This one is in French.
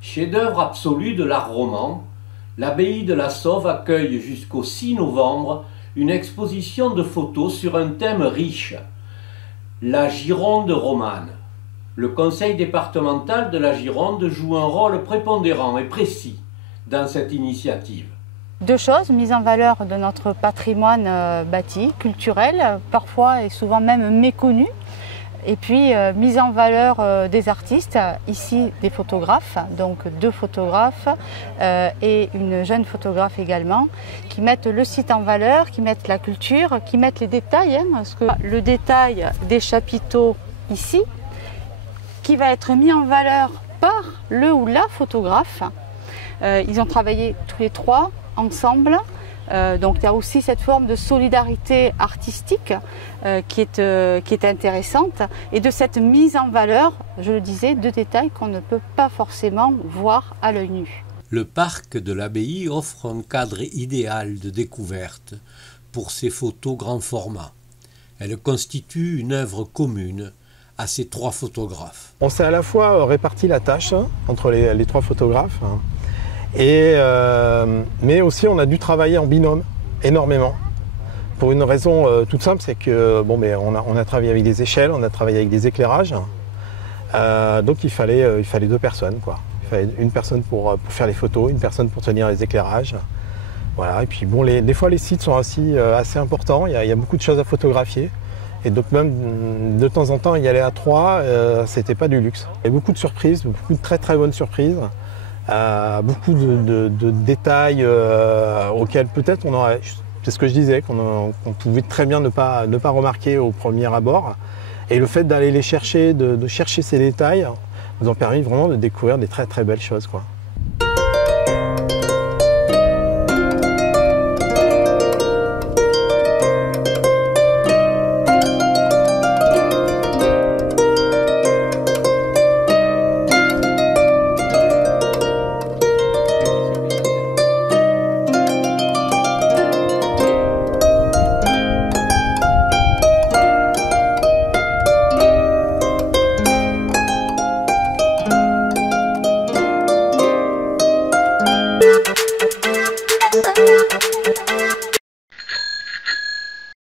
Chef-d'œuvre absolu de l'art roman, l'abbaye de la Sauve accueille jusqu'au 6 novembre une exposition de photos sur un thème riche, la Gironde romane. Le conseil départemental de la Gironde joue un rôle prépondérant et précis dans cette initiative. Deux choses, mise en valeur de notre patrimoine bâti, culturel, parfois et souvent même méconnu. Et puis mise en valeur des artistes, ici des photographes, donc deux photographes et une jeune photographe également, qui mettent le site en valeur, qui mettent la culture, qui mettent les détails, parce que le détail des chapiteaux ici, qui va être mis en valeur par le ou la photographe. Ils ont travaillé tous les trois ensemble. Donc il y a aussi cette forme de solidarité artistique qui est intéressante et de cette mise en valeur, je le disais, de détails qu'on ne peut pas forcément voir à l'œil nu. Le parc de l'abbaye offre un cadre idéal de découverte pour ces photos grand format. Elle constitue une œuvre commune à ces trois photographes. On s'est à la fois réparti la tâche entre les trois photographes. Mais aussi on a dû travailler en binôme énormément pour une raison toute simple, c'est que on a travaillé avec des échelles, on a travaillé avec des éclairages, donc il fallait deux personnes quoi. Il fallait une personne pour faire les photos, une personne pour tenir les éclairages. Voilà. Et puis des fois les sites sont assez importants, il y a beaucoup de choses à photographier. Et donc même de temps en temps y aller à trois, c'était pas du luxe. Il y a beaucoup de surprises, beaucoup de très très bonnes surprises. Beaucoup de détails auxquels peut-être c'est ce que je disais, qu'on pouvait très bien ne pas remarquer au premier abord. Et le fait d'aller les chercher, de chercher ces détails, nous ont permis vraiment de découvrir des très très belles choses, quoi.